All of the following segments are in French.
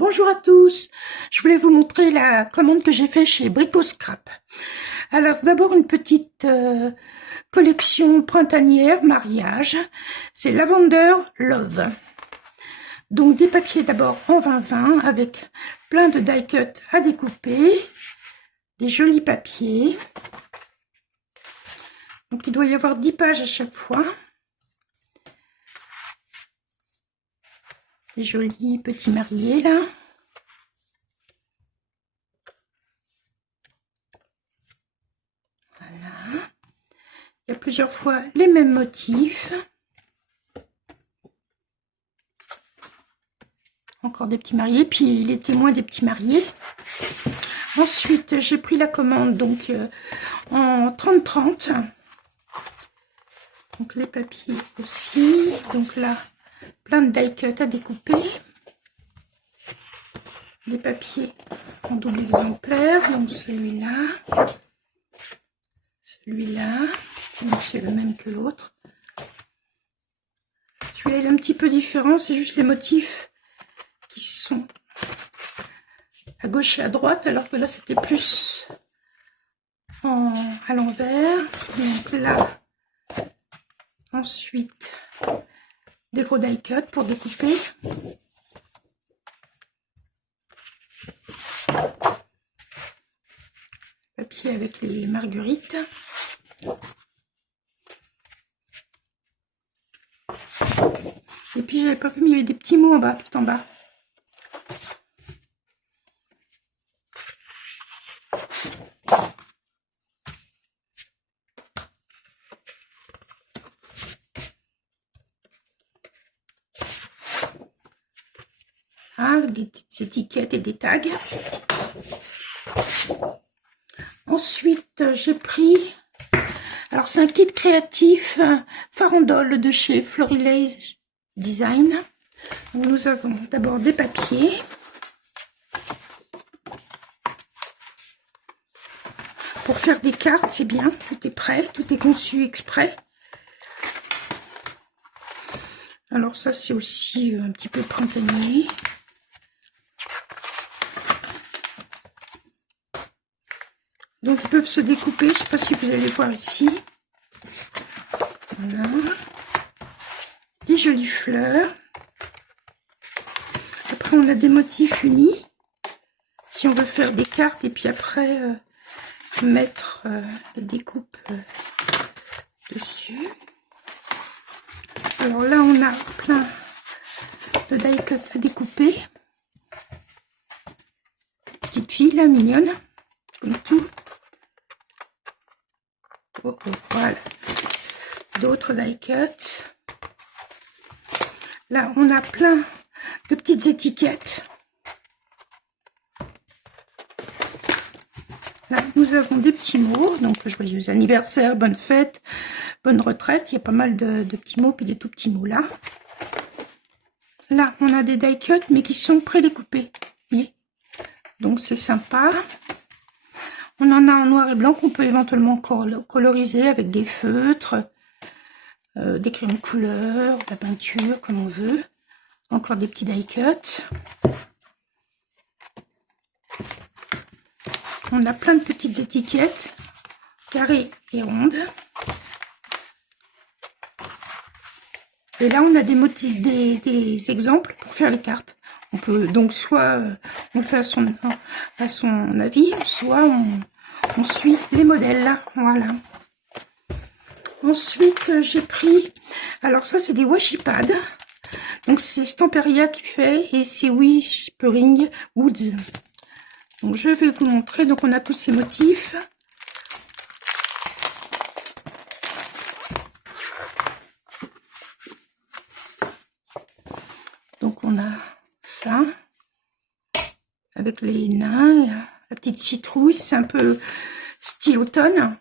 Bonjour à tous, je voulais vous montrer la commande que j'ai faite chez Brico Scrap. Alors d'abord une petite collection printanière, mariage, c'est Lavender Love. Donc des papiers d'abord en 20-20 avec plein de die cut à découper, des jolis papiers. Donc il doit y avoir 10 pages à chaque fois. Des jolis petits mariés là. Voilà. Il y a plusieurs fois les mêmes motifs. Encore des petits mariés, puis les témoins des petits mariés. Ensuite, j'ai pris la commande donc en 30-30. Donc les papiers aussi. Donc là, plein de die cut à découper. Des papiers en double exemplaire. Donc celui-là. Celui-là. Donc c'est le même que l'autre. Celui-là il est un petit peu différent. C'est juste les motifs qui sont à gauche et à droite. Alors que là c'était plus à l'envers. Donc là. Ensuite, des gros die cut pour découper. Papier avec les marguerites. Et puis j'avais pas vu, mais il y avait des petits mots en bas, tout en bas. Ah, des petites étiquettes et des tags. Ensuite, j'ai pris... Alors, c'est un kit créatif farandole de chez Florilège Design. Donc, nous avons d'abord des papiers. Pour faire des cartes, c'est bien. Tout est prêt. Tout est conçu exprès. Alors, ça, c'est aussi un petit peu printanier. Donc, ils peuvent se découper. Je ne sais pas si vous allez voir ici. Voilà. Des jolies fleurs. Après, on a des motifs unis. Si on veut faire des cartes et puis après mettre les découpes dessus. Alors là, on a plein de die cut à découper. Petite fille, là, mignonne. Comme tout. Oh, oh, voilà. D'autres die cut. Là, on a plein de petites étiquettes. Là, nous avons des petits mots. Donc, joyeux anniversaire, bonne fête, bonne retraite. Il y a pas mal de petits mots, puis des tout petits mots là. Là, on a des die cut, mais qui sont prédécoupés. Voyez. Donc, c'est sympa. On en a en noir et blanc qu'on peut éventuellement coloriser avec des feutres, des crayons de couleur, de la peinture, comme on veut. Encore des petits die cut. On a plein de petites étiquettes, carrées et rondes. Et là, on a des motifs, des exemples pour faire les cartes. On peut donc soit on le fait à son avis, soit on suit les modèles là, voilà. Ensuite, j'ai pris, alors ça c'est des washi pads. Donc c'est Stamperia qui fait et c'est Whispering Woods. Donc je vais vous montrer. Donc on a tous ces motifs. Donc on a ça avec les nains, la petite citrouille, c'est un peu style automne.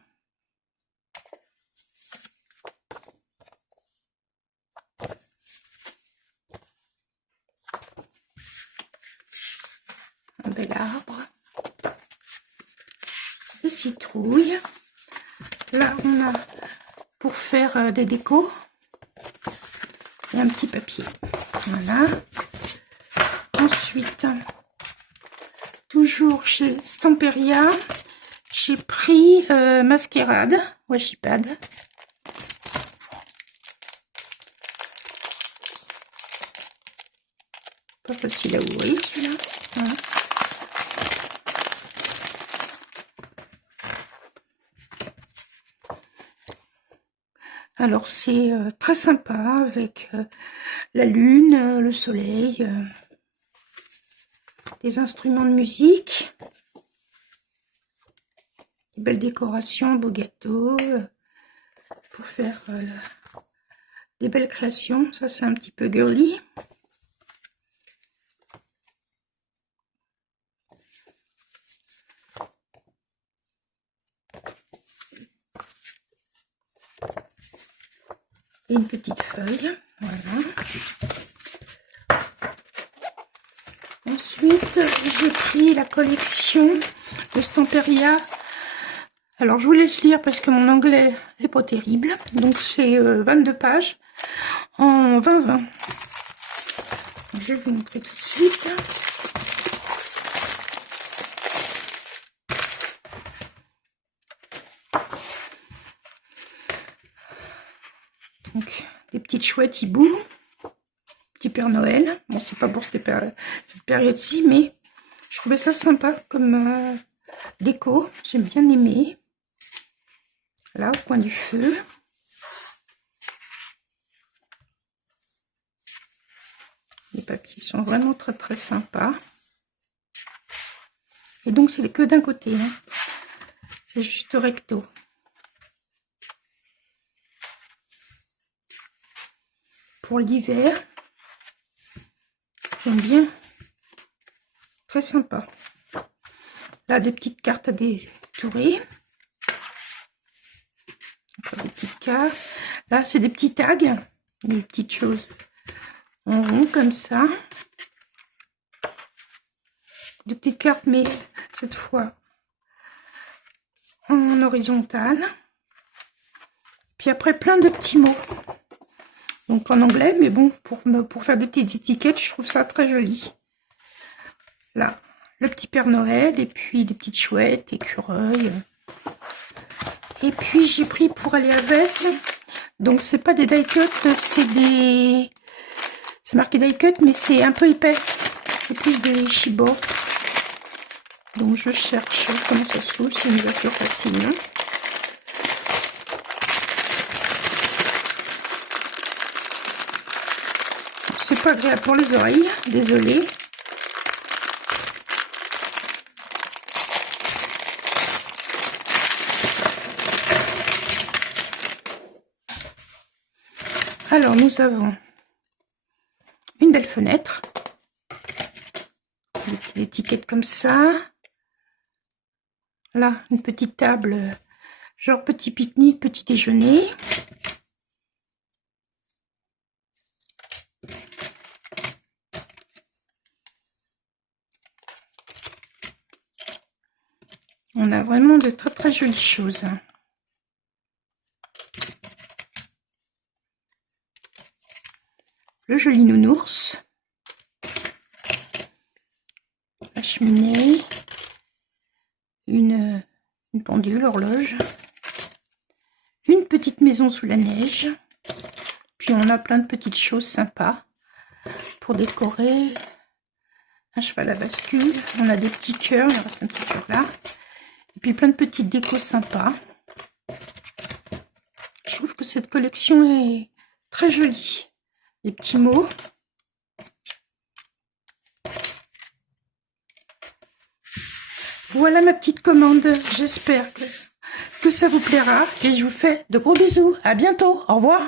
Un bel arbre. Des citrouilles. Là on a pour faire des décos et un petit papier. Voilà. Ensuite Ensuite, toujours chez Stamperia, j'ai pris Masquerade, Washi Pad. Pas facile à ouvrir celui-là. Voilà. Alors c'est très sympa avec la lune, le soleil, des instruments de musique, des belles décorations, beaux gâteaux, pour faire des belles créations. Ça c'est un petit peu girly. Et une petite feuille, voilà. Ensuite, j'ai pris la collection de Stamperia. Alors, je vous laisse lire parce que mon anglais est pas terrible. Donc, c'est 22 pages en 20-20. Je vais vous montrer tout de suite. Donc, des petites chouettes hiboux, petit Père Noël. Bon, c'est pas pour cette période-ci, mais je trouvais ça sympa comme déco. J'ai bien aimé. Là, au coin du feu. Les papiers sont vraiment très très sympas. Et donc, c'est que d'un côté. Hein. C'est juste recto. Pour l'hiver, j'aime bien, très sympa. Là, des petites cartes à détourer. Encore des petites cartes. Là, c'est des petits tags, des petites choses en rond comme ça. Des petites cartes, mais cette fois en horizontal. Puis après, plein de petits mots. Donc en anglais, mais bon, pour faire des petites étiquettes, je trouve ça très joli. Là, le petit Père Noël, et puis des petites chouettes, écureuils. Et puis j'ai pris pour aller avec, donc c'est pas des die cut, c'est des... C'est marqué die cut, mais c'est un peu épais. C'est plus des chibos. Donc je cherche comment ça s'ouvre, c'est une ouverture facile. Hein. C'est pas agréable pour les oreilles, désolée. Alors nous avons une belle fenêtre, des étiquettes comme ça. Là, une petite table, genre petit pique-nique, petit déjeuner. On a vraiment de très très jolies choses. Le joli nounours. La cheminée. Une pendule, horloge. Une petite maison sous la neige. Puis on a plein de petites choses sympas pour décorer. Un cheval à bascule. On a des petits cœurs. Il y reste un petit cœur là. Et puis plein de petites décos sympas. Je trouve que cette collection est très jolie. Des petits mots. Voilà ma petite commande. J'espère que ça vous plaira. Et je vous fais de gros bisous. À bientôt. Au revoir.